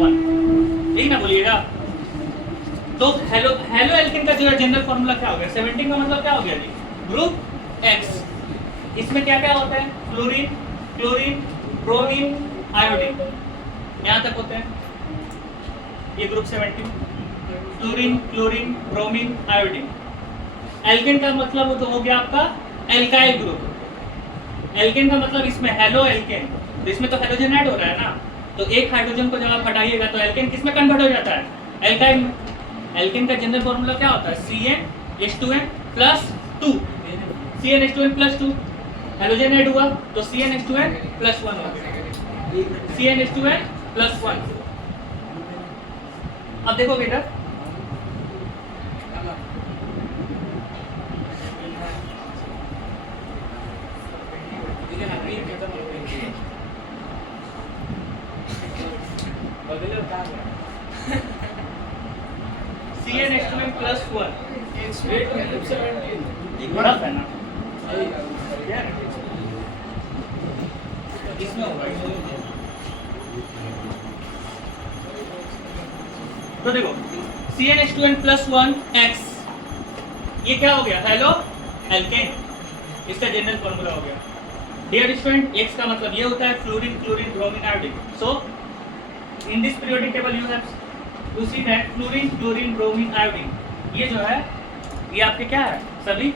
1, यही ना बोलिएगा। तो हेलो एल्केन का जो जनरल फॉर्मूला क्या हो गया, 17 का मतलब क्या हो गया जी, ग्रुप X। इसमें क्या क्या होता है, फ्लोरीन, क्लोरीन, ब्रोमीन, आयोडीन, यहाँ तक होते हैं ये group 17, fluorine, chlorine, bromine, iodine. Alkane का मतलब तो हो गया आपका एल्काइल ग्रुप। एल्केन का मतलब इसमें हेलो एल्केन, तो इसमें तो हाइड्रोजन ऐड हो रहा है ना, तो एक हाइड्रोजन को जब आप हटाइएगा तो एल्केन किसमें कन्वर्ट हो जाता है, एल्काइल में। एल्केन का जनरल फॉर्मूला क्या होता है, CnH2n+2, CnH2n+2, हाइड्रोजन ऐड हुआ तो CnH2n+1 हो गया, CnH2n+1। अब देखो बेटा, CnH2n+1 बड़ा है ना, इसमें होगा। तो देखो CnH2n+1X, ये क्या हो गया, हेलो एल्केन, इसका जनरल फॉर्मूला हो गया। डियर स्टूडेंट, X का मतलब ये होता है fluorine, chlorine, bromine, iodine. So in this periodic table you have to see that fluorine, chlorine, bromine, iodine, ये जो है ये आपके क्या है, सभी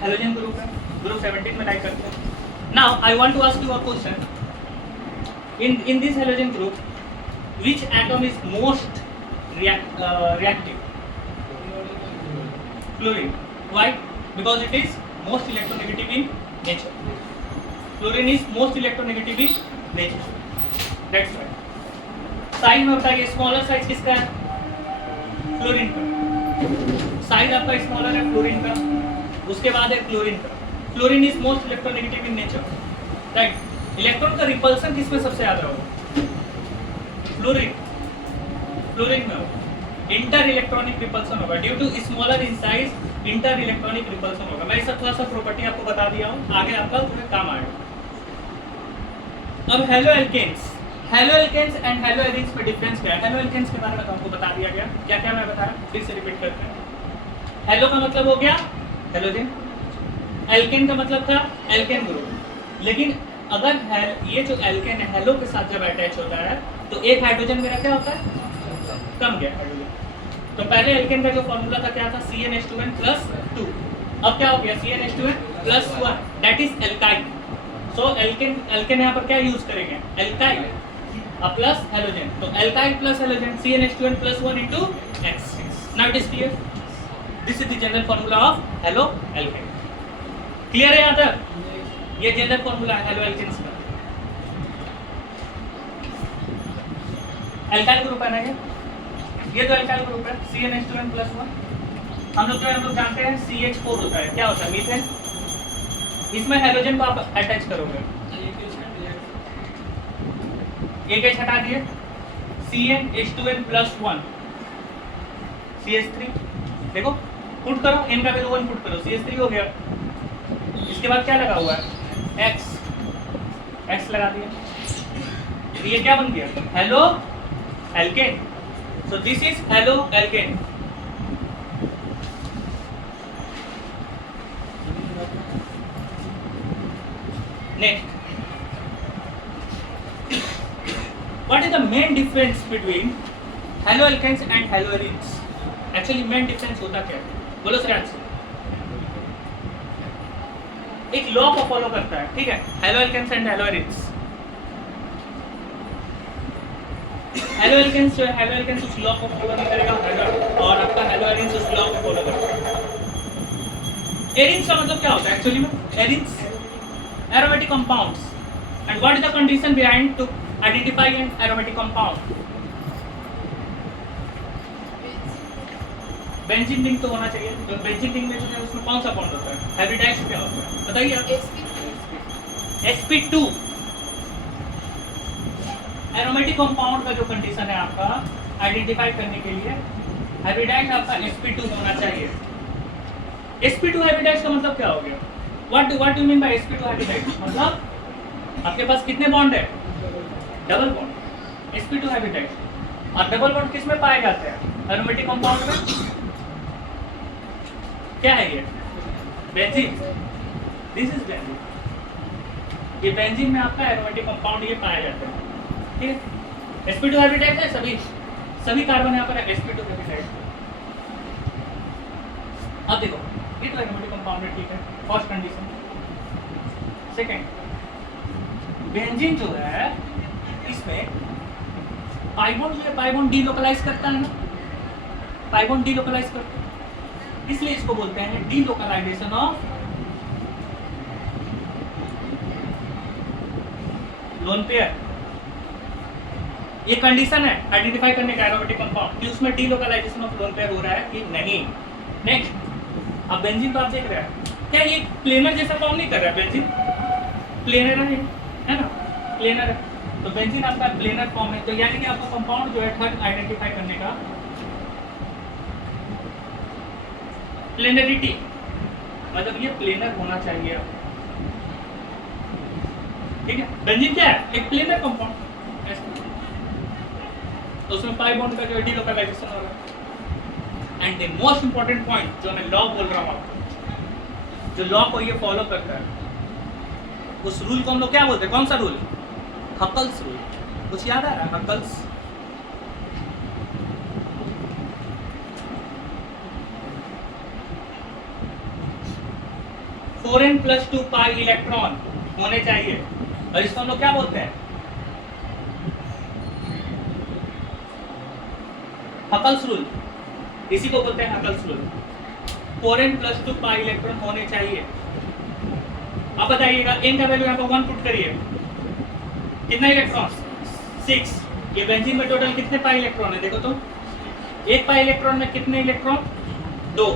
हेलोजन ग्रुप है, ग्रुप 17 में टाइप करते हैं। Now I want to ask you a question, in this halogen group which atom is most reactive? Fluorine. Why? Because it is most electronegative in nature. Fluorine is most electronegative in nature. That's why. Size में बताइए, smaller size किसका है, fluorine का। Size आपका smaller है fluorine का, उसके बाद है क्लोरीन का। Fluorine is most electronegative in nature, right. Electron का रिपल्सन किसमें सबसे ज्यादा होगा, फ्लोरीन, फ्लोरीन में होगा। इंटर इलेक्ट्रॉनिक रिपल्सन होगा, due to smaller in size inter electronic repulsion होगा। मैं इसका थोड़ा सा प्रॉपर्टी आपको बता दिया हूँ, आगे आपका पूरे काम आएगा। अब halo alkanes, halo alkanes and halo arenes में डिफरेंस क्या है। हेलो एल्केन्स के बारे में तो आपको बता दिया गया, क्या क्या मैं बताया, फिर से रिपीट करते हैं। हेलो का मतलब हो गया हेलोजन, एल्केन का मतलब था एल्केन ग्रुप। लेकिन अगर ये जो एल्केन है हेलो के साथ जब अटैच होता है तो एक हाइड्रोजन मेरा क्या होता है, कम गया हाइड्रोजन। तो पहले एल्केन का जो फॉर्मूला था क्या था, CnH2n+2, अब क्या हो गया CnH2n+1, that is alkyl. So alkane यहाँ पर क्या यूज करेंगे, एल्काइल प्लस हेलोजन, तो alkyl plus halogen CnH2n+1 into X। Now it is clear, this is the general formula of halo alkane. Clear है यहाँ तक, ये जनरल फॉर्मूला है हेलो एल्केन्स का। एल्काइल ग्रुप है ना ये तो एल्काइल ग्रुप है CnH2n+1। हम लोग जानते हैं CH4 होता है, क्या होता है, मीथेन। इसमें हेलोजन को आप अटैच करोगे, एक एच हटा दिए, CnH2n+1 CH3, देखो पुट करो, n का वैल्यू 1 पुट करो, CH3 हो गया। इसके बाद क्या लगा हुआ है, X लगा दिया, ये क्या बन गया, halo alkane. So this is halo alkane. Next, what is the main difference between haloalkanes and haloarenes? Actually main difference होता क्या है, बोलो श्रेयांश। एक लॉ को फॉलो करता है, ठीक है, haloalkanes and haloarenes। haloalkanes जो है, haloalkanes उस लॉ को फॉलो नहीं करेगा, और आपका haloarenes उस लॉ को फॉलो करेगा। एरीन्स का मतलब क्या होता है एक्चुअली में, arenes aromatic compounds, and what is the condition behind to identify an aromatic compound? Benzene ring तो होना चाहिए, तो बेंजीन रिंग में जो है उसमें कौन सा बॉन्ड होता है, हाइब्रिडाइज्ड क्या होता है बताइए आप, sp2। एरोमेटिक कंपाउंड का जो कंडीशन है आपका आइडेंटिफाई करने के लिए, हाइब्रिडाइज्ड आपका sp2 होना चाहिए। sp2 हाइब्रिडाइज्ड का मतलब क्या हो गया, What do you mean by sp2 hybridized? मतलब आपके पास कितने बॉन्ड है, डबल बॉन्ड, sp2 hybridized। और डबल बॉन्ड किस में पाए जाते हैं? एरोमेटिक कंपाउंड में। क्या है ये? बेंजीन। This is benzene. ये बेंजीन में आपका एरोमेटिक कंपाउंड ये पाया जाता है। ठीक है, sp2 हैवी टाइप है, सभी कार्बन यहाँ पर है sp2 हैवी टाइप। अब देखो ये तो एरोमेटिक कंपाउंड है, ठीक है, फर्स्ट कंडीशन। सेकंड, बेंजीन जो है इसमें पाई बॉन्ड जो है, पाई बॉन्ड डीलोकलाइज करता है ना, पाई बॉन्ड डीलोकलाइज करता है, इसलिए इसको बोलते हैं डीलोकलाइजेशन ऑफ लोन पेयर। ये कंडीशन है आइडेंटिफाई करने का एरोमेटिक कंपाउंड कि उसमें डीलोकलाइजेशन ऑफ लोन पेयर हो रहा है कि नहीं। नेक्स्ट, अब बेंजीन तो आप देख रहे हैं, क्या ये प्लेनर जैसा फॉर्म नहीं कर रहा है? बेंजीन प्लेनर है ना, प्लेनर है, तो बेंजीन आपका प्लेनर फॉर्म है। तो यानी कि आपका कंपाउंड जो है थर्ड आइडेंटिफाई करने का प्लेनरिटी, मतलब ये प्लेनर होना चाहिए। ठीक है, बेंजीन क्या है? एक प्लेनर कंपाउंड, तो उसमें पाई बॉन्ड का जो डीलोकलाइजेशन हो रहा है। And the most important point जो मैं लॉ बोल रहा हूँ आपको, जो लॉ को ये फॉलो करता है, उस रूल को हम लोग क्या बोलते हैं? कौन सा रूल? Huckel's rule. कुछ याद आ रहा है? Huckel's. Four n plus 2 pi electron होने चाहिए, और इसको हम लोग क्या बोलते हैं? Huckel's rule. इसी को बोलते हैं Huckel's rule. 4n plus 2 pi electron होने चाहिए। अब बताइएगा, n का वैल्यू यहाँ पर 1 पुट करिए, कितना इलेक्ट्रॉन? 6। ये बेंजीन में टोटल कितने पाई इलेक्ट्रॉन है? देखो तो, एक पाई इलेक्ट्रॉन में कितने इलेक्ट्रॉन? 2।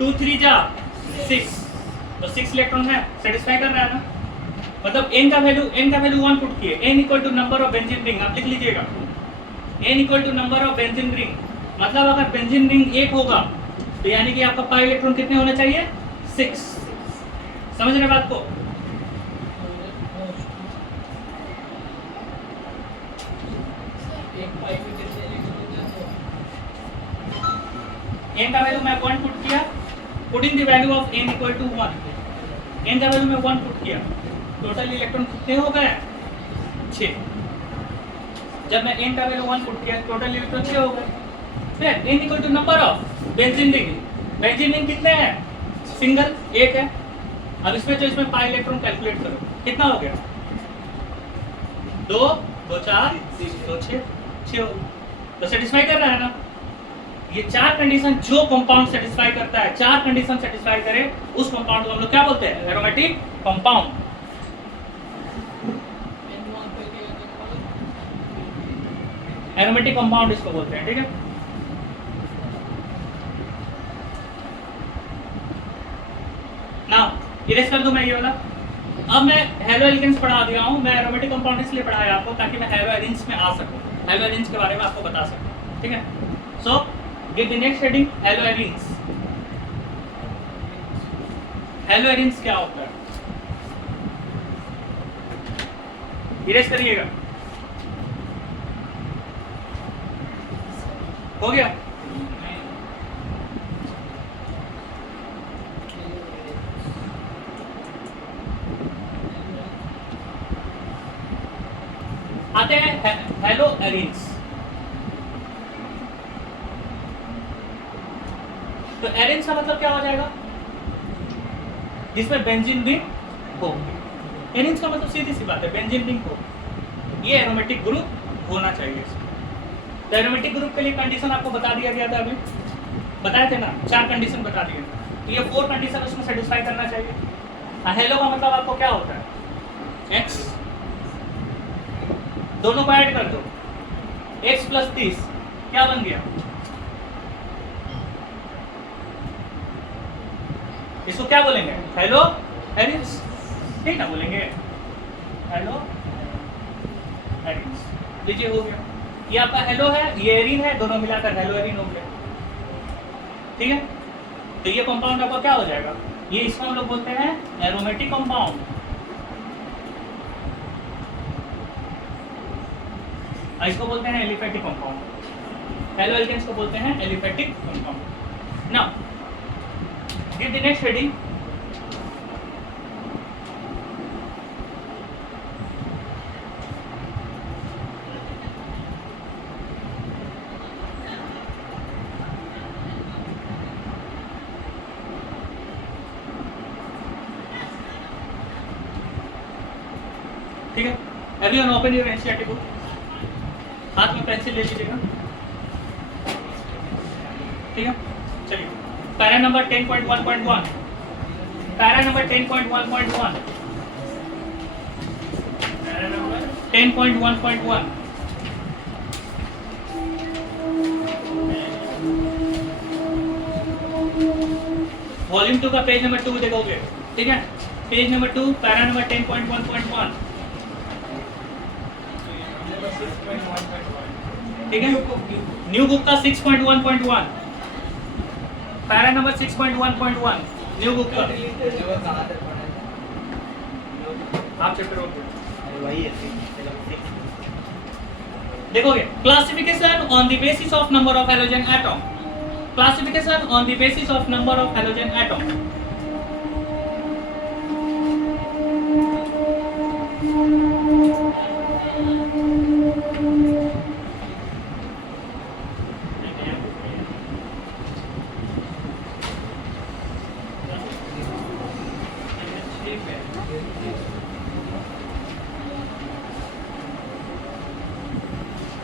2 3 जा 6, तो 6 इलेक्ट्रॉन है, सेटिस्फाई कर रहा है ना। मतलब n का वैल्यू 1 पुट किए, n equal to number of benzene ring, आप लिख लीजिएगा, n equal to number of benzene ring. मतलब अगर बेंजीन रिंग 1 होगा तो यानी कि आपका पाई इलेक्ट्रॉन कितने होने चाहिए? 6। समझ रहे बात को? n का वैल्यू मैं 1 पुट किया, putting the value of n equal to 1, n का वैल्यू मैं 1 पुट किया, टोटल इलेक्ट्रॉन कितने हो गए? 6। जब मैं n का वैल्यू 1 पुट किया, टोटल इलेक्ट्रॉन 6 हो गए। फिर n equal to number of benzene ring, benzene ring कितने हैं? सिंगल, एक है। अब इसमें जो इसमें पाई इलेक्ट्रॉन कैलकुलेट करो, कितना हो गया? 2 2 4 2 6 6 तो सेटिस्फाई कर रहा है ना। ये 4 कंडीशन जो कंपाउंड सेटिस्फाई करता है, 4 कंडीशन सेटिस्फाई करे, उस कंपाउंड को हम लोग क्या बोलते हैं? Aromatic compound. एरोमेटिक कंपाउंड इसको बोलते हैं। ठीक है, नाउ इरेज कर दूं मैं ये वाला। अब मैं हेलो एल्केन्स पढ़ा दिया हूं, मैं एरोमेटिक कंपाउंड इसलिए पढ़ाया आपको ताकि मैं हेलो एरिन्स में आ सकूं, हेलो एरिन्स के बारे में आपको बता सकूं। ठीक है, सो get the next heading, hello arenes. Hello arenes क्या होता है? इरेज करिएगा। हो गया? आते हैं हेलो एरिन्स। तो एरिन्स का मतलब क्या हो जाएगा? जिसमें बेंजीन रिंग हो। एरिन्स का मतलब सीधी सी बात है, बेंजीन रिंग हो, ये एरोमेटिक ग्रुप होना चाहिए। तो एरोमेटिक ग्रुप के लिए कंडीशन आपको बता दिया गया था, अभी बताए थे ना, 4 कंडीशन बता दिए। तो ये 4 कंडीशन उसमें सेटिस्फाई करना चाहिए। हेलो का मतलब आपको क्या होता है? x, दोनों को ऐड कर दो, x प्लस 30 क्या बन गया? इसको क्या बोलेंगे? हेलो एरिन्स, ठीक ना बोलेंगे? Hello arenes. लीजिए हो गया, ये आपका हेलो है, ये एरिन है, दोनों मिलाकर हेलो एरिन हो गया। ठीक है, तो ये कंपाउंड आपका क्या हो जाएगा? ये इसको हम लोग बोलते हैं एरोमेटिक कंपाउंड। इसको बोलते हैं एलिफेटिक कंपाउंड। हेलो एल्केन्स को बोलते हैं aliphatic compound. Now give the next heading. ठीक है, everyone open your NCERT book, हाथ में पेंसिल ले लीजिएगा। ठीक है, चलिए para number 10.1.1, para number 10.1.1, para number 10.1.1। Volume 2 का पेज नंबर 2 देखोगे। ठीक है, पेज नंबर 2, पैरा नंबर 10.1.1। ठीक है, न्यू बुक का 6.1.1, पैरा नंबर 6.1.1 न्यू बुक का। आप चैप्टर वही है देखोगे। Classification on the basis of number of halogen atom, classification on the basis of number of halogen atom.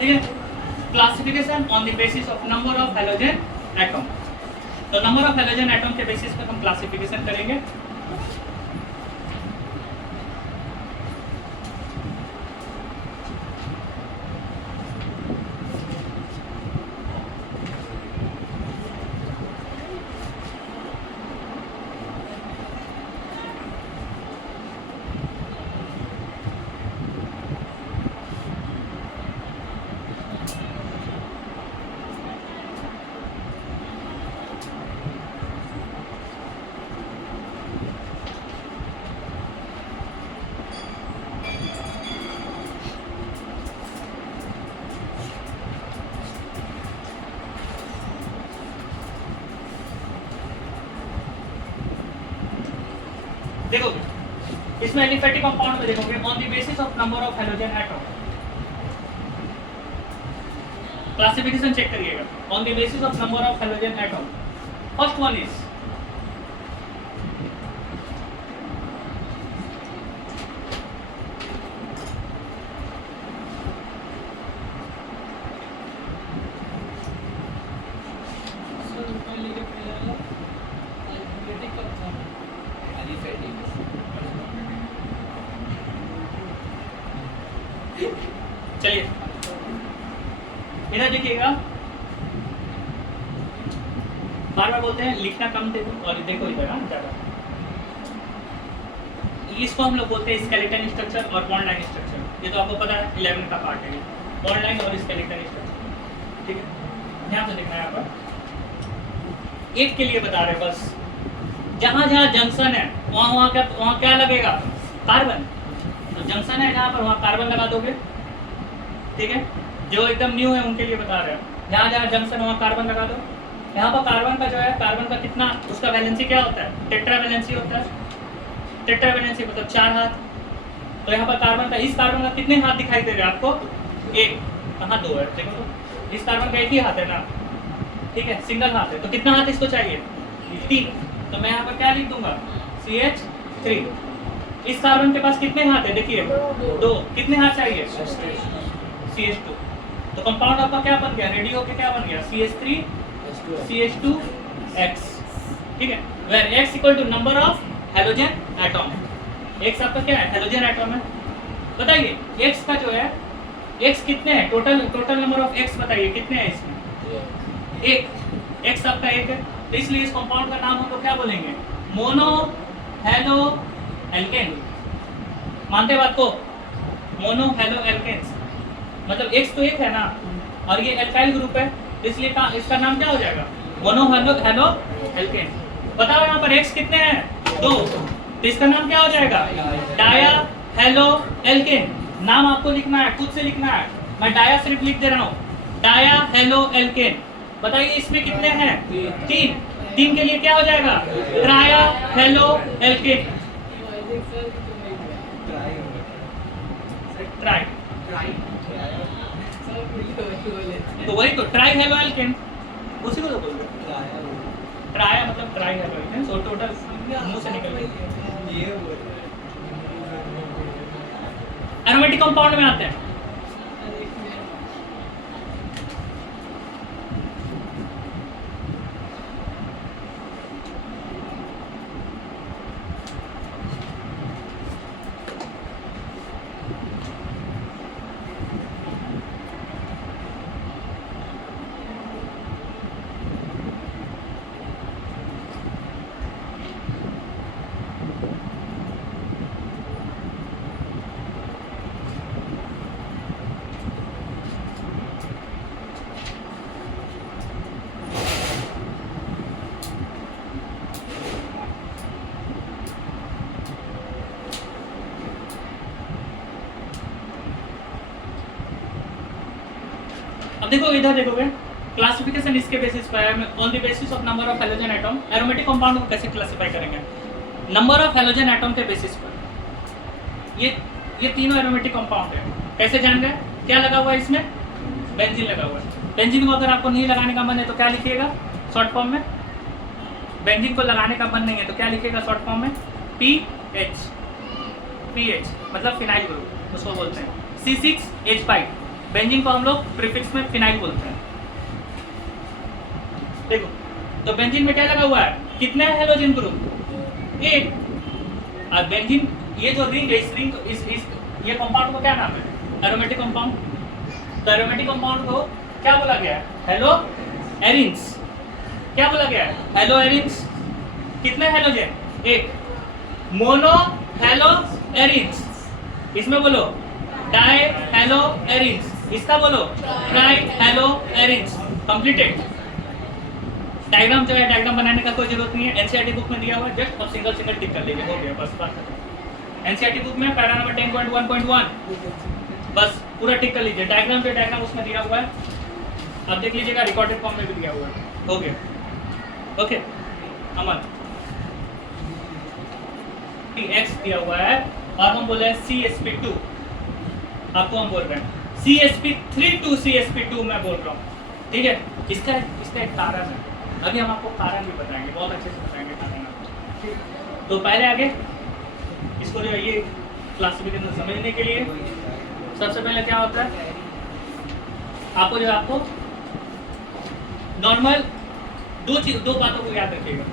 ठीक है, classification on the basis of number of halogen atom. तो number of halogen atom के basis पर हम classification करेंगे। देखोगे इसमें aliphatic compound में देखोगे on the basis of number of halogen atom. Classification check करिएगा on the basis of number of halogen atom. First one is चलिए इधर देखिएगा, बार बार बोलते हैं लिखना कम देखो और देखो इधर ज्यादा। इसको हम लोग बोलते हैं स्केलेटन स्ट्रक्चर और बॉन्ड लाइन स्ट्रक्चर। ये तो आपको पता है 11 का पार्ट है, बॉन्ड लाइन और स्केलेटन स्ट्रक्चर। ठीक है, ध्यान से देखना है। यहाँ पर एक के लिए बता रहे बस, जहाँ जहाँ जंक्शन है वहाँ क्या लगेगा, कार्बन। तो जंक्शन है जहाँ पर वहाँ कार्बन लगा दोगे। ठीक है, जो एकदम न्यू है उनके लिए बता रहे हैं, जहाँ जहाँ जंक्शन वहाँ कार्बन लगा दो। यहाँ पर कार्बन का जो है, कार्बन का कितना, उसका वैलेंसी क्या होता है, टेट्रा वैलेंसी होता है। टेट्रा वैलेंसी मतलब 4 हाथ। तो यहाँ पर कार्बन का, इस कार्बन का कितने हाथ दिखाई दे रहे हैं आपको, एक, कहाँ 2 है, देखो तो इस कार्बन का एक ही हाथ है ना। ठीक है, सिंगल हाथ है, तो कितना हाथ इसको चाहिए, 3। तो मैं यहाँ पर क्या लिख दूंगा, CH3। इस कार्बन के पास कितने हाथ है, देखिए 2, कितने हाथ चाहिए, CH2। तो कंपाउंड आपका क्या बन गया, रेडी होके क्या बन गया, CH3 CH2X। ठीक है, where X equal to number of halogen atom. X आपका क्या है, हैलोजन एटम है। बताइए X का जो है, X कितने हैं, टोटल नंबर ऑफ X बताइए कितने हैं इसमें, 1। X आपका 1 है, तो इसलिए इस कंपाउंड का नाम हम लोग क्या बोलेंगे, मोनो हेलो एल्केन। मानते बात को, मोनो हेलो एल्केन्स। मतलब X तो 1 है ना, और ये एल्काइल ग्रुप है, इसलिए इसका नाम क्या हो जाएगा, मोनो हेलो एल्केन। बताओ यहाँ पर X कितने हैं, 2, तो इसका नाम क्या हो जाएगा, डाया हेलो एल्केन। नाम आपको लिखना है, खुद से लिखना है, मैं डाया सिर्फ लिख दे रहा हूँ। Di halo alkane. बताइए इसमें कितने हैं? 3। 3 के लिए क्या हो जाएगा? ट्राया हेलो एल्केन। ट्राई, तो वही तो ट्राई हेलो एल्केन, उसी को तो बोल रहे हैं। ट्राया मतलब try halo alkane, so total मुंह से निकल गई। एरोमेटिक कंपाउंड में आते हैं। अब देखो इधर देखोगे क्लासिफिकेशन इसके बेसिस पर है, on the basis of number of halogen atom. Aromatic compound को कैसे क्लासिफाई करेंगे? नंबर ऑफ हैलोजन एटम के बेसिस पर। ये तीनों एरोमेटिक कंपाउंड है। कैसे जान गए? क्या लगा हुआ है इसमें? बेंजीन लगा हुआ है। बेंजीन को अगर आपको नहीं लगाने का मन है तो क्या लिखिएगा शॉर्ट फॉर्म में? बेंजीन को लगाने का मन नहीं है तो क्या लिखिएगा शॉर्ट फॉर्म में? PH। PH मतलब फिनाइल ग्रुप उसको बोलते हैं। C6H5 बेंजीन को हम लोग प्रीफिक्स में फिनाइल बोलते हैं। देखो तो बेंजीन में क्या लगा हुआ है? कितने हैलोजन ग्रुप? 1। और बेंजीन ये जो रिंग है, इस रिंग ये कंपाउंड को क्या नाम है? Aromatic compound. तो एरोमेटिक कंपाउंड को क्या बोला गया है? Hello arenes. क्या बोला गया है? Hello arenes. कितने हैलोजन? 1। Mono hello arenes. इसमें बोलो डाई हेलो एरिन्स। इसका बोलो try hello arenes. Completed. Diagram जो है डायग्राम बनाने का कोई जरूरत नहीं है, एनसीईआरटी बुक में दिया हुआ है, जस्ट अब सिंगल टिक कर लीजिए, हो गया बस बात खत्म। एनसीईआरटी बुक में पैरा नंबर 10.1.1 बस पूरा टिक कर लीजिए। डायग्राम जो डायग्राम उसमें दिया हुआ है, अब देख लीजिएगा, रिकॉर्डेड फॉर्म में भी दिया हुआ है, हो गया। ओके अमन X दिया हुआ है और हम बोल रहे हैं CsP2, आपको हम बोल रहे हैं CsP3 CsP2 मैं बोल रहा हूँ, ठीक है। इसका एक कारण है, अभी हम आपको कारण भी बताएंगे, बहुत अच्छे से बताएंगे कारण आपको। तो पहले आगे इसको जो ये क्लासिफिकेशन समझने के लिए सबसे पहले क्या होता है, आपको जो आपको नॉर्मल दो बातों को याद रखिएगा।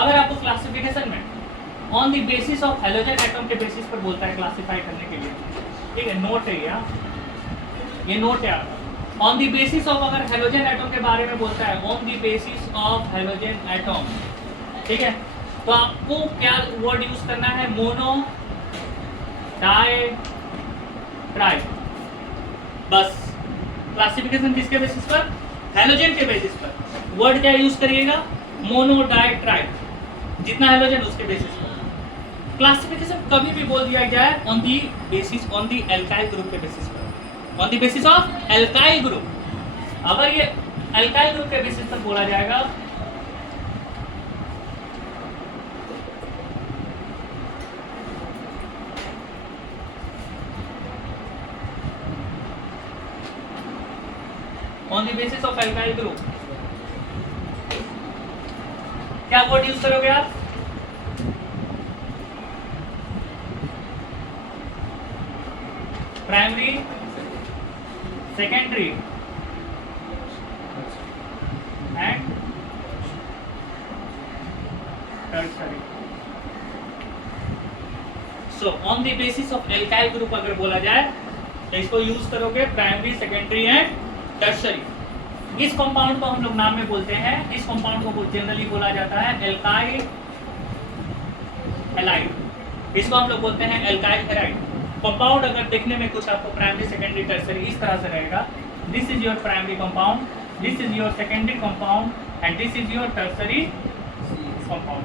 अगर आपको क्लासिफिकेशन में on the basis of halogen atom के बेसिस पर बोलता है क्लासिफाई करने के लिए, ठीक है, नोट है ये नोट है आपका। ऑन द बेसिस ऑफ अगर हैलोजन एटम के बारे में बोलता है, on the basis of halogen atom, ठीक है, तो आपको क्या वर्ड यूज करना है? Mono, di, tri. बस क्लासिफिकेशन किसके बेसिस पर? हैलोजन के बेसिस पर। वर्ड क्या यूज करिएगा? मोनो, डाई, ट्राई, जितना हैलोजन उसके बेसिस पर। क्लासिफिकेशन कभी भी बोल दिया जाए on the basis, on the alkyl group के बेसिस पर, on the basis of alkyl group. अगर ये एल्काइल ग्रुप के बेसिस पर बोला जाएगा on the basis of alkyl group, क्या वर्ड यूज करोगे आप? Primary, secondary and tertiary. So on the basis of alkyl group अगर बोला जाए तो इसको यूज करोगे प्राइमरी, सेकेंडरी एंड टर्शरी। इस कंपाउंड को हम लोग नाम में बोलते हैं, इस कंपाउंड को जनरली बोला जाता है एल्काइल हैलाइड। इसको हम लोग बोलते हैं एल्काइल हैलाइड। कंपाउंड अगर देखने में कुछ आपको प्राइमरी, सेकेंडरी, टर्शरी इस तरह से रहेगा, this is your primary compound, this is your secondary compound and this is your tertiary compound,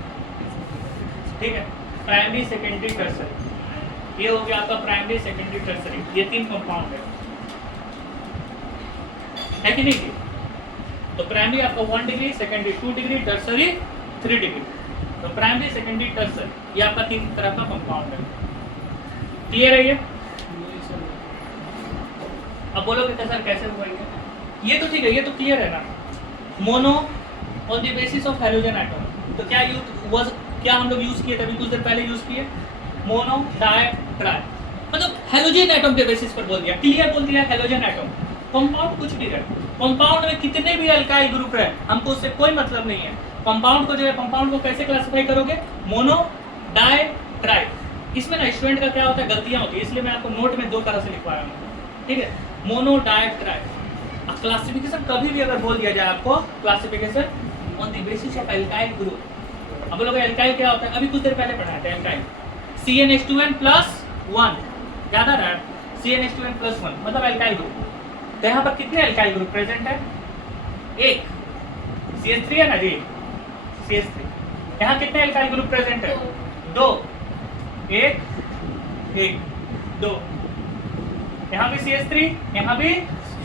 ठीक है। प्राइमरी, सेकेंडरी, टर्शरी, ये हो गया आपका प्राइमरी, सेकेंडरी, टर्शरी, ये 3 कंपाउंड है। है कि नहीं? तो प्राइमरी आपका 1 degree, secondary 2 degree, tertiary 3 degree. तो प्राइमरी, सेकेंडरी, टर्सरी ये आपका 3 तरह का कंपाउंड है। क्लियर है ये? अब बोलोगे कि सर कैसे हुआ ये तो ठीक है, ये तो क्लियर है ना। Mono on the basis of hydrogen atom. तो क्या हम लोग यूज किए थे अभी कुछ देर पहले यूज किए? मोनो, डाई, ट्राई, मतलब हेलोजन एटम के बेसिस पर बोल दिया, क्लियर बोल दिया हेलोजन एटम। कंपाउंड कुछ भी है, कंपाउंड में कितने भी अल्काइल ग्रुप है हमको उससे कोई मतलब नहीं है। कंपाउंड को जो है, कंपाउंड को कैसे क्लासिफाई करोगे? Mono, di, tri. इसमें ना स्टूडेंट का क्या होता है, गलतियां होती है, इसलिए मैं आपको नोट में 2 तरह से लिखवा रहा हूँ, ठीक है? Mono, di, try. क्लासिफिकेशन कभी भी अगर बोल दिया जाए आपको, classification on the basis of alkyl group. अब लोग अल्काइल क्या होता है, अभी कुछ देर पहले पढ़ाए थे अल्काइल CnH2n+1, याद आ रहा है? CnH2n+1 मतलब अल्काइल ग्रुप। तो यहाँ पर कितने अल्काइल ग्रुप प्रेजेंट है? 1 CH3 है ना जी, CH3। यहाँ कितने अल्काइल ग्रुप प्रेजेंट है? 2, 1, 2। यहाँ भी CH3, यहाँ भी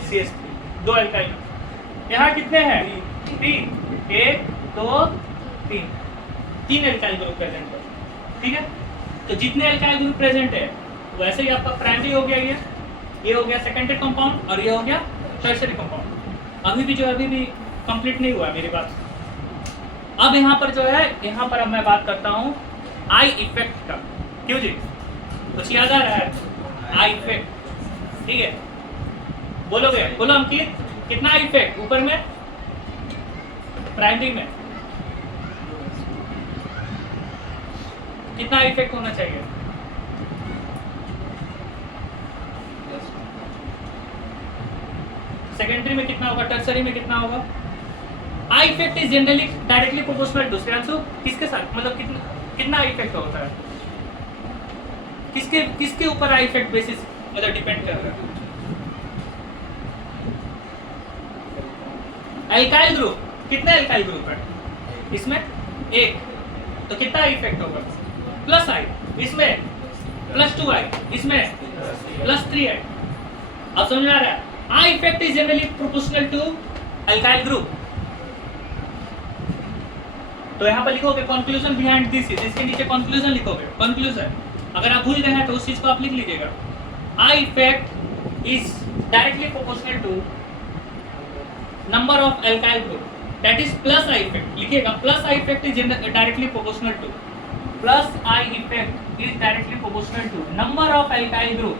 CH3, 2 अल्काइल ग्रुप। यहाँ कितने हैं? 3, 1, 2, 3 अल्काइल ग्रुप प्रेजेंट है, ठीक है? तो जितने अल्काइल ग्रुप प्रेजेंट है वैसे ही आपका प्राइमरी हो गया, ये हो गया सेकेंडरी कंपाउंड, और ये हो गया टर्शियरी कंपाउंड। अभी भी कंप्लीट नहीं हुआ मेरी बात। अब यहाँ पर जो है, यहाँ पर अब मैं बात करता हूँ आई इफेक्ट का। क्यों जी, कुछ याद आ रहा है? आई इफेक्ट, ठीक है? बोलोगे, बोलो अंकित, कितना आई इफेक्ट ऊपर में? प्राइमरी में कितना इफेक्ट होना चाहिए? सेकेंडरी में कितना होगा? टर्सरी में कितना होगा? I effect is generally directly proportional to किसके साथ, मतलब कितना इफेक्ट होता है? किसके ऊपर आई इफेक्ट बेसिस मतलब डिपेंड कर रहा है? Alkyl group. कितने अल्काइल ग्रुप है इसमें? 1, तो कितना इफेक्ट होगा? प्लस आई, इसमें +2 आई, इसमें +3 आई। अब समझ में आ रहा है? I effect is generally proportional to alkyl group. तो यहाँ पर लिखोगे कंक्लूजन बिहाइंड दिस इज, इसके नीचे कंक्लूजन लिखोगे। कंक्लूजन अगर आप भूल गए हैं तो उस चीज को आप लिख लीजिएगा। I effect is directly proportional to number of alkyl group, that is plus I effect. लिखिएगा plus I effect is directly proportional to, plus I effect is directly proportional to number of alkyl group,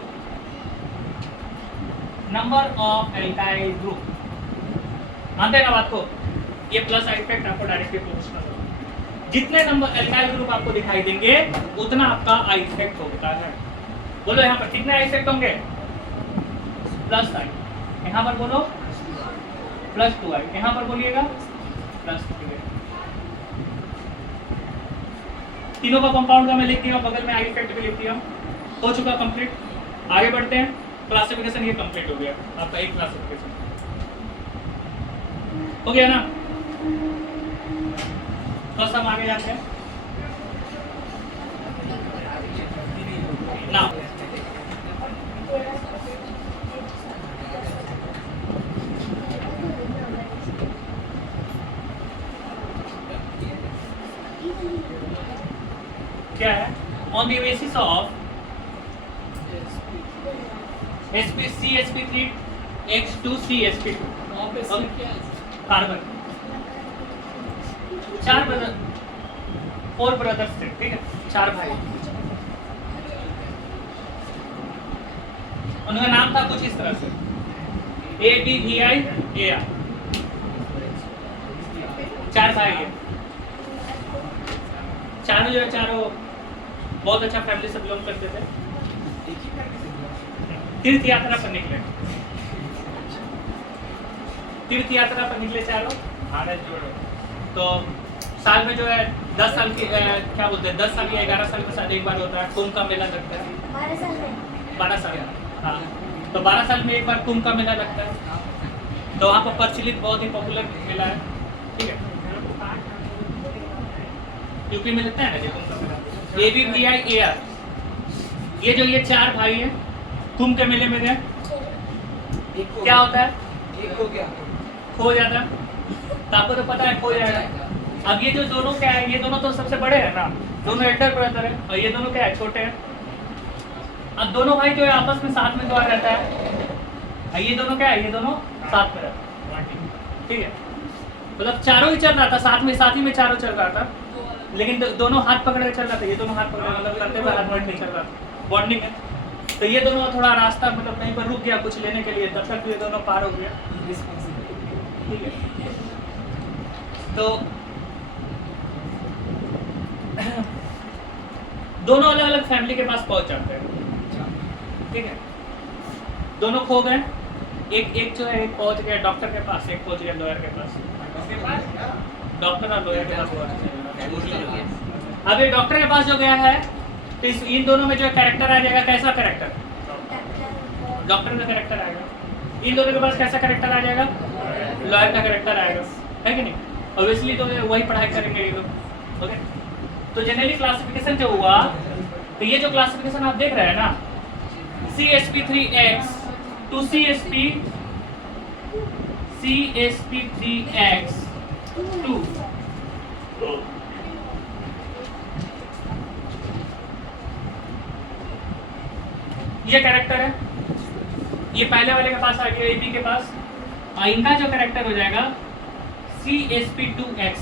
number of alkyl group. मानते हैं ना बात को? ये plus I effect आपको directly proportional होगा। जितने नंबर अल्काइल ग्रुप आपको दिखाई देंगे उतना आपका आई इफेक्ट होता है। बोलो यहाँ पर कितने आई इफेक्ट होंगे? प्लस आई, यहाँ पर बोलो +2 आई, यहाँ पर बोलिएगा +3 आई। तीनों का कंपाउंड का मैं लिख दिया, बगल में आई इफेक्ट भी लिख दिया। हो चुका कंप्लीट। आगे बढ़ते हैं। क्लासिफिकेशन ये कंप्लीट हो गया आपका, एक क्लासिफिकेशन हो गया ना। बस हम आगे जाते हैं ना। क्या है? On the basis of sp3 H2CsP2 carbon 4 brothers थे, ठीक है? 4 भाई। उनका नाम था कुछ इस तरह से ABVIAR। 4 भाई है। चारों जो है, चारों बहुत अच्छा फैमिली से बिलोंग करते थे। तीर्थ यात्रा पर निकले, तीर्थ यात्रा पर निकले चारों। भारत जोड़ो। तो साल में जो है 10 साल की क्या बोलते हैं, 10 साल या 11 साल के साथ एक बार होता है कुंभ का मेला लगता है। 12 साल हाँ। तो 12 साल में एक बार कुंभ का मेला लगता है। तो वहाँ पर प्रचलित बहुत ही पॉपुलर मेला है, ठीक है? यूपी में लगता है ना जी कुंभ का मेला। ABVIAR। ये जो ये 4 भाई हैं कुंभ के मेले में गए। क्या होता है? एक हो गया खो जाता, तो आपको तो पता है खो जाएगा। अब ये जो दोनों क्या है, ये दोनों तो सबसे बड़े हैं ना, दोनों एल्डर ब्रदर है, और ये दोनों क्या है, छोटे हैं। अब दोनों भाई जो है आपस में साथ में तो रहता है, और ये दोनों क्या है, ये दोनों साथ में रहता है, ठीक है। मतलब चारों ही चल रहा था साथ में, साथ ही में चारों चल रहा था, लेकिन दोनों हाथ पकड़ के चल रहा था, ये दोनों हाथ पकड़ मतलब करते हुए हाथ नहीं चल रहा था, बॉन्डिंग है। तो ये दोनों थोड़ा रास्ता मतलब कहीं पर रुक गया कुछ लेने के लिए, तब तक ये दोनों पार हो गया, ठीक है। तो दोनों अलग अलग फैमिली के पास पहुंच जाते हैं, ठीक है। दोनों खो गए, एक जो है एक पहुंच गया डॉक्टर के पास, एक पहुंच गया लॉयर के पास, डॉक्टर और लॉयर के पास पहुंच गया। अब ये डॉक्टर के पास जो गया है, तो इन दोनों में जो कैरेक्टर आ जाएगा, कैसा कैरेक्टर, डॉक्टर का कैरेक्टर आएगा। इन दोनों के पास कैसा कैरेक्टर आ जाएगा, लॉयर का कैरेक्टर आएगा, है कि नहीं। ऑब्वियसली तो वही पढ़ाई करेंगे ये लोग, ओके। तो जनरली क्लासिफिकेशन जो हुआ, तो ये जो क्लासिफिकेशन आप देख रहे हैं ना, CSP3X to CSP3X to ये कैरेक्टर है, ये पहले वाले के पास आ गया AB के पास, और इनका जो कैरेक्टर हो जाएगा CSP2X,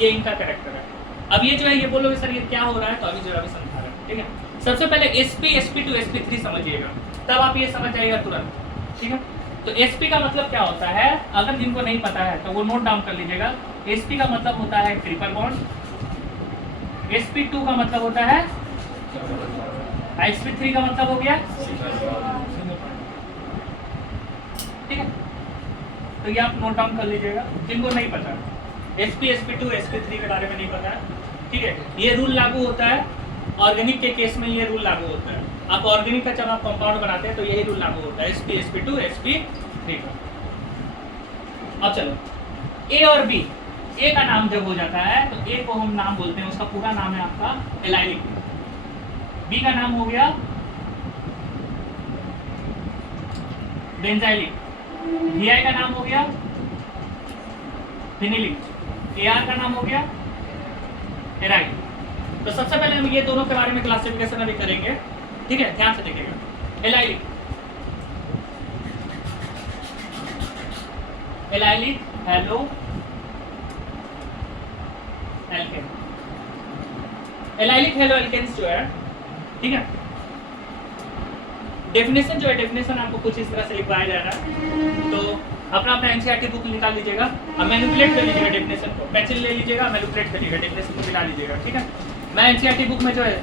ये इनका कैरेक्टर है। अब ये जो है, ये बोलोगे सर ये क्या हो रहा है, तो अभी जरा भी समझा रहा है, ठीक है। सबसे पहले SP, SP2, SP3 समझिएगा, तब आप ये समझ जाइएगा तुरंत, ठीक है। तो SP का मतलब क्या होता है, अगर जिनको नहीं पता है तो वो नोट डाउन कर लीजिएगा। SP का मतलब होता है ट्रिपल बॉन्ड, SP2 का मतलब होता है, SP3 का मतलब हो गया, ठीक है। तो ये आप नोट डाउन कर लीजिएगा जिनको नहीं पता है, SP, SP2, SP3 के बारे में नहीं पता है, ठीक है। ये रूल लागू होता है ऑर्गेनिक के केस में, ये रूल लागू होता है। आप ऑर्गेनिक का जब आप कंपाउंड बनाते हैं तो यही रूल लागू होता है, SP, SP2, SP3 का। अब चलो A और B, A का नाम जब हो जाता है तो A को हम नाम बोलते हैं, उसका पूरा नाम है आपका एलाइलिक, B का नाम हो गया बेंजाइलिक, VI का नाम हो गया फिनिलिक, AR का नाम हो गया एराइल। तो सबसे पहले हम ये दोनों के बारे में क्लासिफिकेशन अभी करेंगे, ठीक है, ध्यान से देखिएगा। Allylic, allylic halo alkane, allylic halo alkanes जो है, ठीक है। डेफिनेशन जो है, डेफिनेशन आपको कुछ इस तरह से लिखवाया जा रहा है, तो अपना अपना NCERT बुक निकाल लीजिएगा और मैनिपुलेट कर लीजिएगा डेफिनेशन को, पेंसिल ले लीजिएगा, मैनिपुलेट करिएगा, डेफिनेशन को मिला लीजिएगा, ठीक है। मैं NCERT बुक में जो है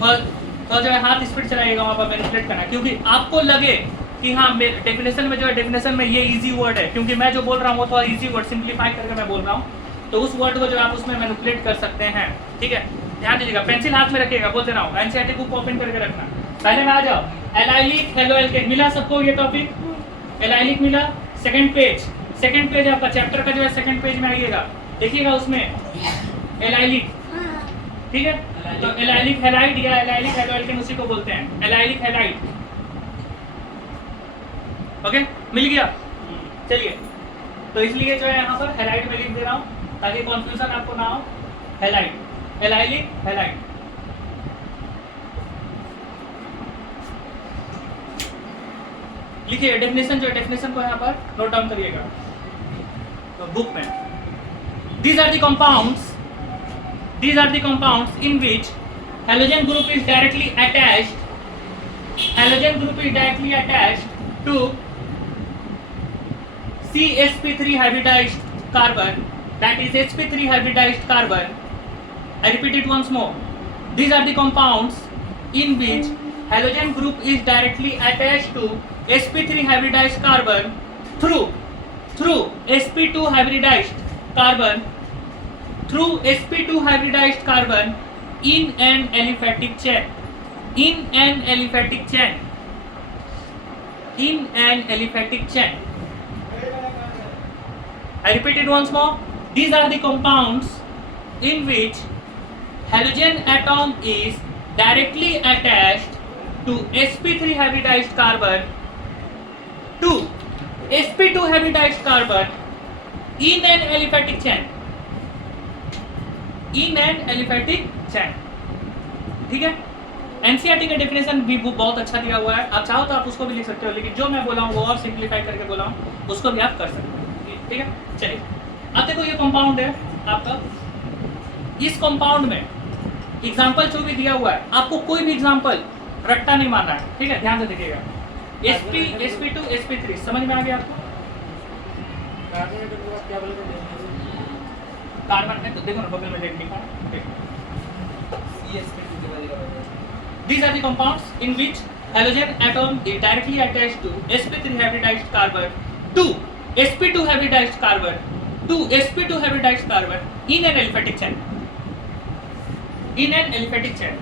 थोड़ा जो है हाथ स्पीड चलाइएगा वहाँ पर मैनिपुलेट करना, क्योंकि आपको लगे कि हाँ डेफिनेशन में जो है, डेफिनेशन में ये इजी वर्ड है, क्योंकि मैं जो बोल रहा हूँ वो थोड़ा इजी वर्ड सिंप्लीफाई करके मैं बोल रहा हूँ, तो उस वर्ड को जो आप उसमें मैनिपुलेट कर सकते हैं, ठीक है। ध्यान दीजिएगा, पेंसिल हाथ में रखिएगा, बोल दे रहा हूँ, NCERT बुक ओपन करके रखना। पहले में आ जाओ, एलाइलिक हेलो एल्केन मिला सबको, ये टॉपिक एलाइलिक मिला। सेकंड पेज आपका चैप्टर का जो है सेकंड पेज में आइएगा, देखिएगा उसमें एलाइलिक, ठीक है। तो एलाइलिक हैलाइड या एलाइलिक हेलो एल्केन उसी को बोलते हैं, एलाइलिक हैलाइड, ओके, मिल गया। चलिए, तो इसलिए जो है यहाँ पर हैलाइड में लिख दे रहा हूँ ताकि कंफ्यूजन आपको ना हो। हैलाइड, एलाइलिक हैलाइड, लिखिए डेफिनेशन जो है, डेफिनेशन को यहाँ पर नोट डाउन करिएगा तो बुक में। These are the compounds in which halogen group is directly attached to CsP3 hybridized carbon, that is sp3 hybridized carbon. I repeat it once more. These are the compounds in which halogen group is directly attached to sp3 hybridized carbon through sp2 hybridized carbon in an aliphatic chain. I repeat it once more. These are the compounds in which halogen atom is directly attached to sp3 hybridized carbon 2 sp2 hybridized carbon in an aliphatic chain, in an aliphatic chain। ठीक है, NCERT का definition भी बहुत अच्छा दिया हुआ है, आप चाहो तो आप उसको भी लिख सकते हो, लेकिन जो मैं बोला हूँ वो और सिंप्लीफाई करके बोला हूँ, उसको भी आप कर सकते हो। ठीक है, चलिए अब देखो ये कंपाउंड है आपका, इस कंपाउंड में एग्जांपल जो भी दिया हुआ है, आपको कोई भी एग्जांपल रट्टा नहीं मारना है। ठीक है, ध्यान से देखिएगा, sp sp2 sp3 समझ में आ गया आपको? कार्बन है तो देखो ना बगल में लिखा है, these are the compounds in which halogen atom is directly attached to sp3 hybridized carbon to sp2 hybridized carbon to sp2 hybridized carbon in an aliphatic chain, in an aliphatic chain।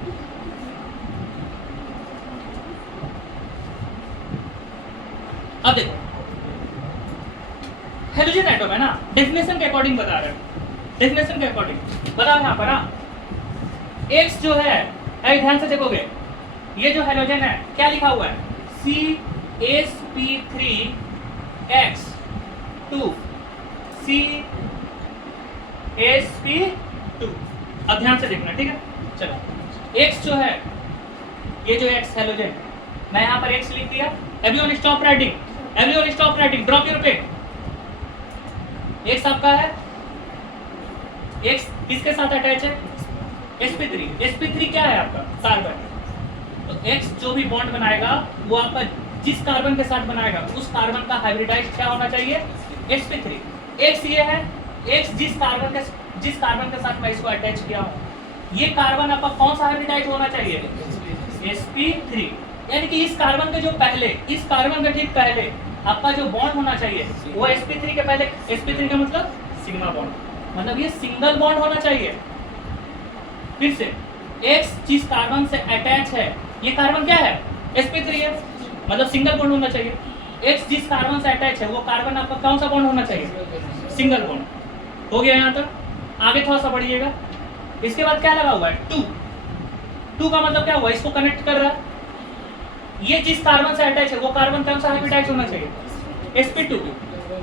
अब देखो halogen atom है ना, definition के according बता रहे हैं, definition के according बताओ यहाँ पर ना, एक्स जो है, अरे ध्यान से देखोगे, ये जो हेलोजन है क्या लिखा हुआ है, CsP3X2 CsP2। अब ध्यान से देखना, ठीक है, चलो X जो है, ये जो X हेलोजन, मैं यहाँ पर X लिख दिया, everyone stop writing, everyone stop writing, drop your pen. X आपका है, X किसके साथ अटैच है, sp3, sp3 क्या है आपका, कार्बन, तो X जो भी बॉन्ड बनाएगा वो आपका जिस कार्बन के साथ बनाएगा उस कार्बन का हाइब्रिडाइज्ड क्या होना चाहिए, sp3। X ये है, X जिस कार्बन के साथ मैं इसको अटैच किया हूँ, ये कार्बन आपका कौन सा हाइब्रिडाइज्ड होना चाहिए, sp3। यानी कि इस कार्बन के जो पहले, इस कार्बन के ठीक पहले आपका जो बॉन्ड होना चाहिए वो sp3 के पहले, sp3 का मतलब सिग्मा बॉन्ड, मतलब ये सिंगल बॉन्ड होना चाहिए। फिर से X जिस कार्बन से अटैच है, ये कार्बन क्या है, sp3 है, मतलब सिंगल बॉन्ड होना चाहिए। X जिस कार्बन से अटैच है वो कार्बन आपका कौन सा बॉन्ड होना चाहिए, सिंगल बॉन्ड। हो गया यहाँ तक, आगे थोड़ा सा बढ़िएगा, इसके बाद क्या लगा हुआ है, 2 का मतलब क्या हुआ, इसको कनेक्ट कर रहा है, ये जिस कार्बन से अटैच है वो कार्बन कौन सा हाइब्रिडाइज्ड होना चाहिए, sp2।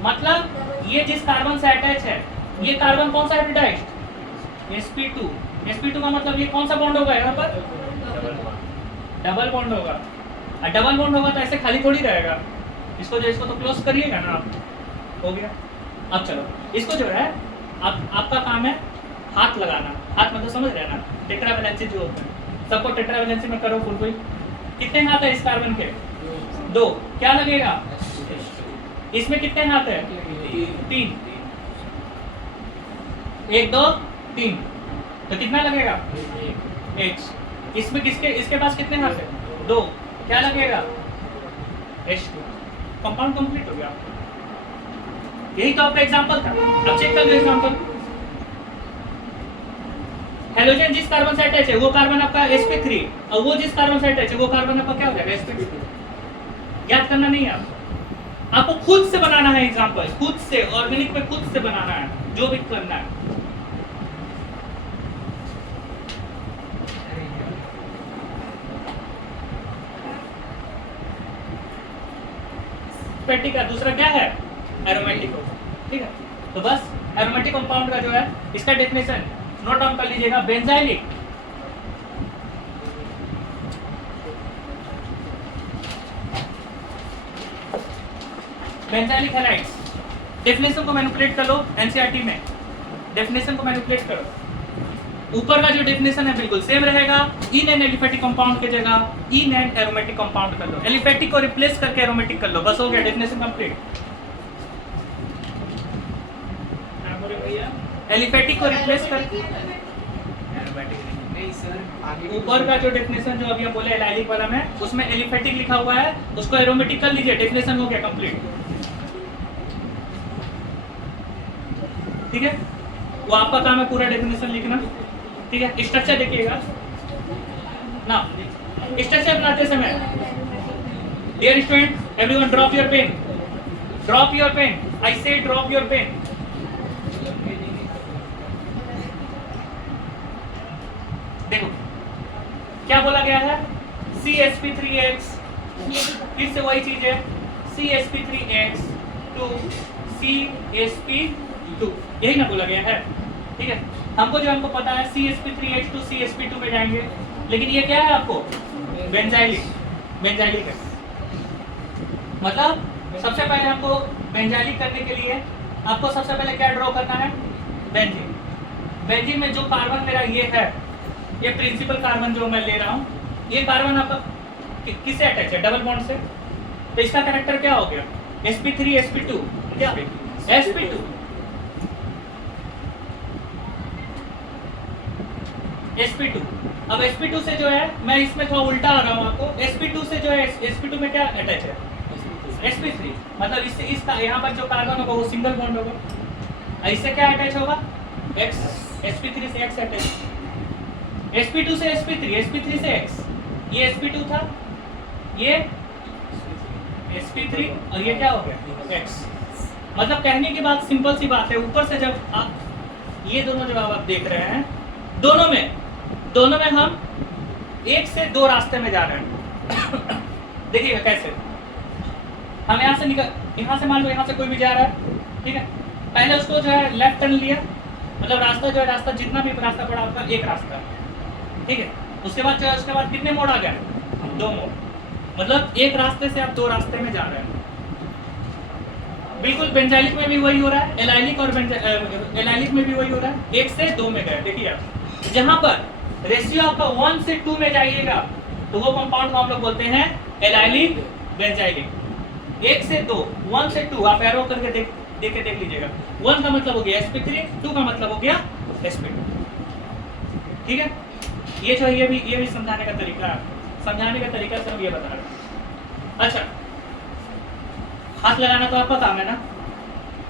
मतलब ये जिस कार्बन से अटैच है ये कार्बन कौन सा हाइब्रिडाइज्ड, sp2। sp2 का मतलब ये कौन सा बॉन्ड होगा यहाँ पर, डबल बॉन्ड होगा, और डबल बॉन्ड होगा तो ऐसे खाली थोड़ी रहेगा, इसको तो क्लोज करिएगा ना आप। हो गया, अब चलो इसको जो है आपका काम है हाथ लगाना, हाथ मतलब समझ रहे ना, टेट्रावैलेंसी जो होता है, सबको टेट्रावैलेंसी में करो फुल कोई। कितने हाथ है इस कार्बन के, 2, क्या लगेगा, इसमें कितने हाथ है, 3, 1 2 3, तो कितना लगेगा, 1। इसमें इसके पास कितने हाथ है, 2, क्या लगेगा, H2। कंपाउंड कंप्लीट हो गया, यही तो आपका एग्जांपल था। अब चेक कर लो एग्जांपल, हेलोजन जिस कार्बन से अटैच है वो कार्बन आपका sp3, और वो जिस कार्बन से अटैच है वो कार्बन आपका क्या हो जाएगा, sp2। याद करना नहीं है आपको खुद से बनाना है एग्जांपल, खुद से ऑर्गेनिक में खुद से बनाना है, जो भी करना है। एरोमेटिक का दूसरा क्या है, एरोमेटिक होगा, ठीक है। तो बस एरोमेटिक कंपाउंड का जो है इसका डेफिनेशन नोट डाउन कर लीजिएगा, बेंजाइलिक बेंजाइलिक हैलाइड्स। डेफिनेशन को मैनिपुलेट कर लो, एनसीईआरटी में डेफिनेशन को मैनिपुलेट करो, ऊपर का जो डेफिनेशन है बिल्कुल सेम रहेगा, इन एन एलिफेटिक कंपाउंड की जगह इन एन एरोमेटिक कंपाउंड कर लो, एलिफेटिक को रिप्लेस करके एरोमेटिक कर लो, बस हो गया डेफिनेशन कंप्लीट। एलिफेटिक को रिप्लेस करके ऊपर का जो डेफिनेशन जो अभी हम बोले एलाइलिक वाला में, उसमें एलिफेटिक लिखा हुआ है, उसको एरोमेटिक कर लीजिए, डेफिनेशन हो गया कंप्लीट। ठीक है, वो आपका काम है पूरा डेफिनेशन लिखना। ठीक है, स्ट्रक्चर देखिएगा ना, स्ट्रक्चर बनाते समय dear student everyone drop your pen, drop your pen, I say drop your pen. देखो क्या बोला गया है, CsP3X, फिर से वही चीज है CsP3H to CsP2, यही ना बोला गया है, ठीक है। हमको पता है CsP3H to CsP2 पे जाएंगे, लेकिन ये क्या है आपको बेंजाइलिक है। मतलब सबसे पहले हमको बेंजाइलिक करने के लिए आपको सबसे पहले क्या ड्रॉ करना है, बेंजीन। बेंजीन में जो कार्बन मेरा ये है, ये प्रिंसिपल कार्बन जो मैं ले रहा हूँ, ये कार्बन आपका किससे अटैच है, डबल बॉन्ड से, तो इसका कैरेक्टर क्या हो गया, sp3 sp2, क्या sp2 sp2। अब sp2 से जो है, मैं इसमें थोड़ा उल्टा आ रहा हूँ आपको, sp2 से जो है sp2 में क्या अटैच है, sp3, मतलब इससे इसका यहाँ पर जो कार्बन होगा वो सिंगल बॉन्ड होगा, इससे क्या अटैच होगा, x, sp3 से x अटैच, sp2 से sp3, sp3 से x, ये sp2 था, ये sp3 और ये क्या हो गया x। मतलब कहने की बात सिंपल सी बात है, ऊपर से जब आप ये दोनों जब आप देख रहे हैं, दोनों में हम एक से दो रास्ते में जा रहे हैं। देखिएगा कैसे, हम यहाँ से मान लो यहाँ से कोई भी जा रहा है, ठीक है, पहले उसको जो है लेफ्ट टर्न लिया, मतलब रास्ता जो है, रास्ता जितना भी रास्ता पड़ा आपका एक रास्ता, ठीक है, उसके बाद जो है, उसके बाद कितने मोड़ आ गए, दो मोड़, मतलब एक रास्ते से आप दो रास्ते में जा रहे हैं। बिल्कुल बेंजाइलिक में भी वही हो रहा है, एलाइलिक और एलाइलिक में भी वही हो रहा है, एक से दो में गए। देखिए आप जहाँ पर रेशियो आपका 1 से 2 में जाइएगा तो वो कंपाउंड को हम लोग बोलते हैं एलाइलिक बेंजाइलिक। 1 से 2, 1 से 2 आप एरो करके देख लीजिएगा, 1 का मतलब हो गया sp3, 2 का मतलब हो गया sp2, ठीक है। ये जो ये भी समझाने का तरीका है, समझाने का तरीका से हम ये बता रहे हैं। अच्छा, हाथ लगाना तो आपका काम है ना,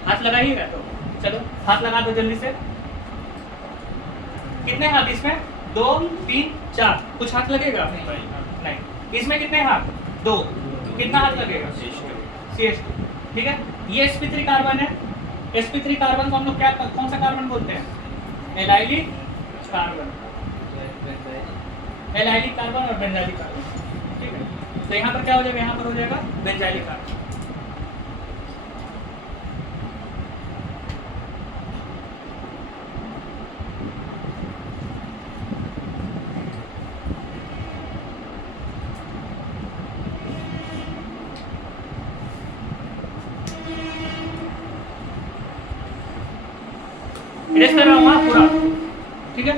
हाथ लगाइएगा, तो चलो हाथ लगा दो जल्दी से। कितने हाथ इसमें, 2 3 4, कुछ हाथ लगेगा नहीं, इसमें कितने हाथ, 2, कितना हाथ लगेगा, CH2, ठीक है। ये sp3 कार्बन है, sp3 कार्बन को हम लोग क्या, कौन सा कार्बन बोलते हैं, एलाइलिक कार्बन, एलाइलिक कार्बन और बेंजाइलिक कार्बन, ठीक है। तो यहाँ पर क्या हो जाएगा, यहाँ पर हो जाएगा बेंजाइलिक कार्बन। इरेज कर रहा हूँ वहाँ पूरा, ठीक है।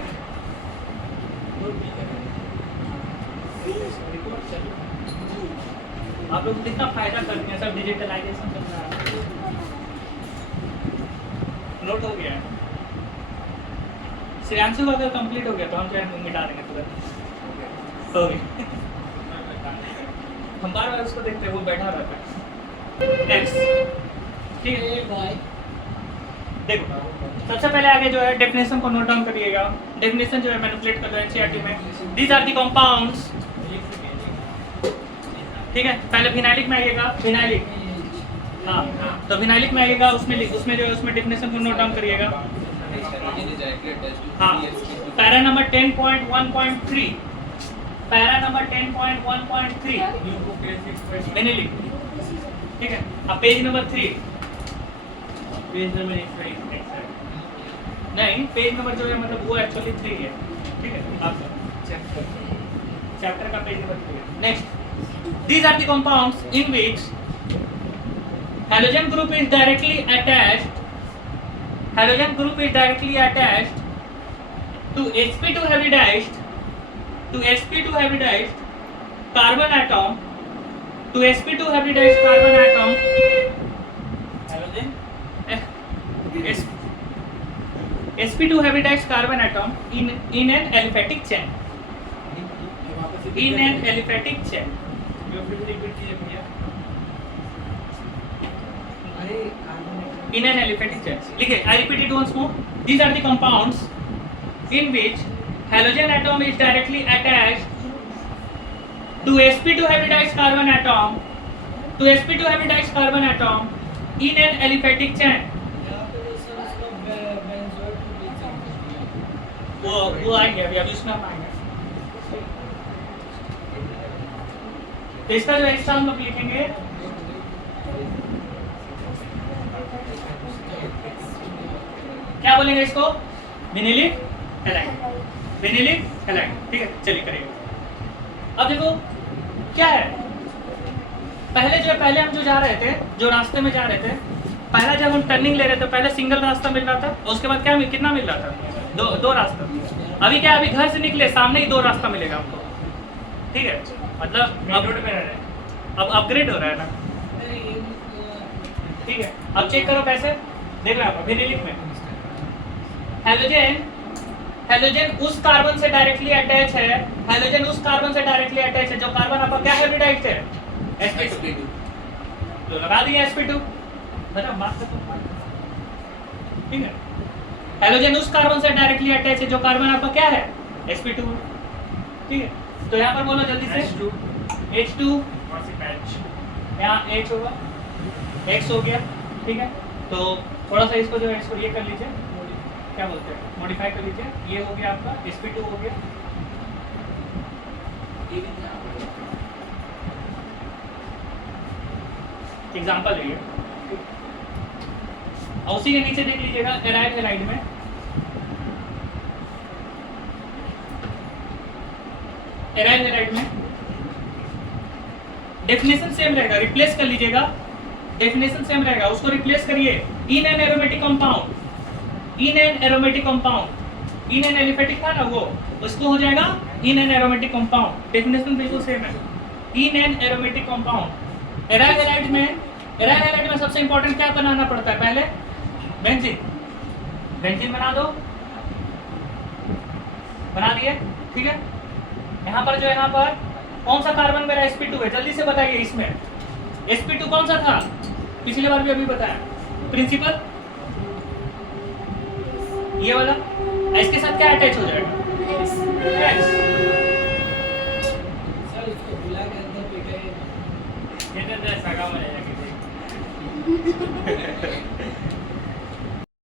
आप लोग कितना फायदा करते हैं, सब डिजिटलाइजेशन चल रहा है, नोट हो गया है। श्रेयांशु का अगर कंप्लीट हो गया तो हम जो है मिटा देंगे तुरंत, हो गया। हम बार बार उसको देखते हैं, वो बैठा रहता है। नेक्स्ट, ठीक है भाई, देखो सबसे पहले आगे जो है डेफिनेशन को नोट डाउन करिएगा। डेफिनेशन जो है मैनिपुलेट कर रहे हैं एनसीईआरटी में, दीज आर द कंपाउंड्स, ठीक है। पहले फिनाइलिक में आइएगा, फिनाइलिक, हाँ, तो फिनाइलिक में आइएगा, उसमें जो है उसमें डेफिनेशन को नोट डाउन करिएगा। हाँ, para number 10.1.3, para number 10.1.3 phenylic, ठीक है। अब पेज नंबर 3, पेज नंबर नहीं, पेज नंबर जो है मतलब वो एक्चुअली 3 है, ठीक है, आप चैप्टर का पेज नंबर 3 है। Next, these are the compounds in which halogen group is directly attached, halogen group is directly attached to sp2 hybridized, to sp2 hybridized carbon atom, to sp2 hybridized carbon atom, halogen sp2 hybridized carbon atom in an aliphatic chain, in an aliphatic chain। In an aliphatic chain, लिखिए, I repeat it once more. These are the compounds in which halogen atom is directly attached to sp2 hybridized carbon atom, to sp2 hybridized carbon atom in an aliphatic chain। वो आएंगे अभी इसमें हम आएंगे। तो इसका जो हिस्सा हम लोग लिखेंगे क्या बोलेंगे इसको? विनिलिक हैलाइड, विनिलिक हैलाइड। ठीक है, चलिए करिए। अब देखो क्या है, पहले हम जो जा रहे थे, जो रास्ते में जा रहे थे, पहला जब हम टर्निंग ले रहे थे पहले सिंगल रास्ता मिल रहा था, और उसके बाद क्या कितना मिल रहा था? दो रास्ता। अभी क्या, अभी घर से निकले सामने ही 2 रास्ता मिलेगा आपको। ठीक है, मतलब अब रोड पे रह रहे हैं, अब अपग्रेड हो रहा है ना। ठीक है, अब चेक करो कैसे, देख रहे हैं विनिलिक में हेलोजन उस कार्बन से डायरेक्टली अटैच है, हेलोजन उस कार्बन से डायरेक्टली अटैच है जो कार्बन आपका क्या हाइब्रिडाइज्ड है? sp2। तो लगा दिए sp2, मतलब बात कर। ठीक है, हेलोजन उस कार्बन से डायरेक्टली अटैच है जो कार्बन आपका क्या है? sp2। ठीक है, तो यहाँ पर बोलो जल्दी से H2, यहाँ H होगा, X हो गया। ठीक है, तो थोड़ा सा इसको जो है इसको ये कर लीजिए, क्या बोलते हैं, मॉडिफाई कर लीजिए। ये हो गया आपका sp2 हो गया। एग्जाम्पल है ये, और उसी के नीचे देख लीजिएगा एराइल हैलाइड में डेफिनेशन सेम रहेगा, रिप्लेस कर लीजिएगा, डेफिनेशन सेम रहेगा, उसको रिप्लेस करिए in an aromatic compound, in an aromatic compound, in an aliphatic था ना वो, उसको हो जाएगा in an aromatic compound. Definition बिल्कुल सेम है, in an aromatic compound. Aryl halide में सबसे इंपॉर्टेंट क्या बनाना पड़ता है? पहले बेंजीन बना दो, बना दिए। ठीक है, यहाँ पर जो यहाँ पर कौन सा कार्बन मेरा sp2 है, जल्दी से बताइए। इसमें sp2 कौन सा था? पिछली बार भी अभी बताया, प्रिंसिपल ये वाला, इसके साथ क्या अटैच हो जाएगा?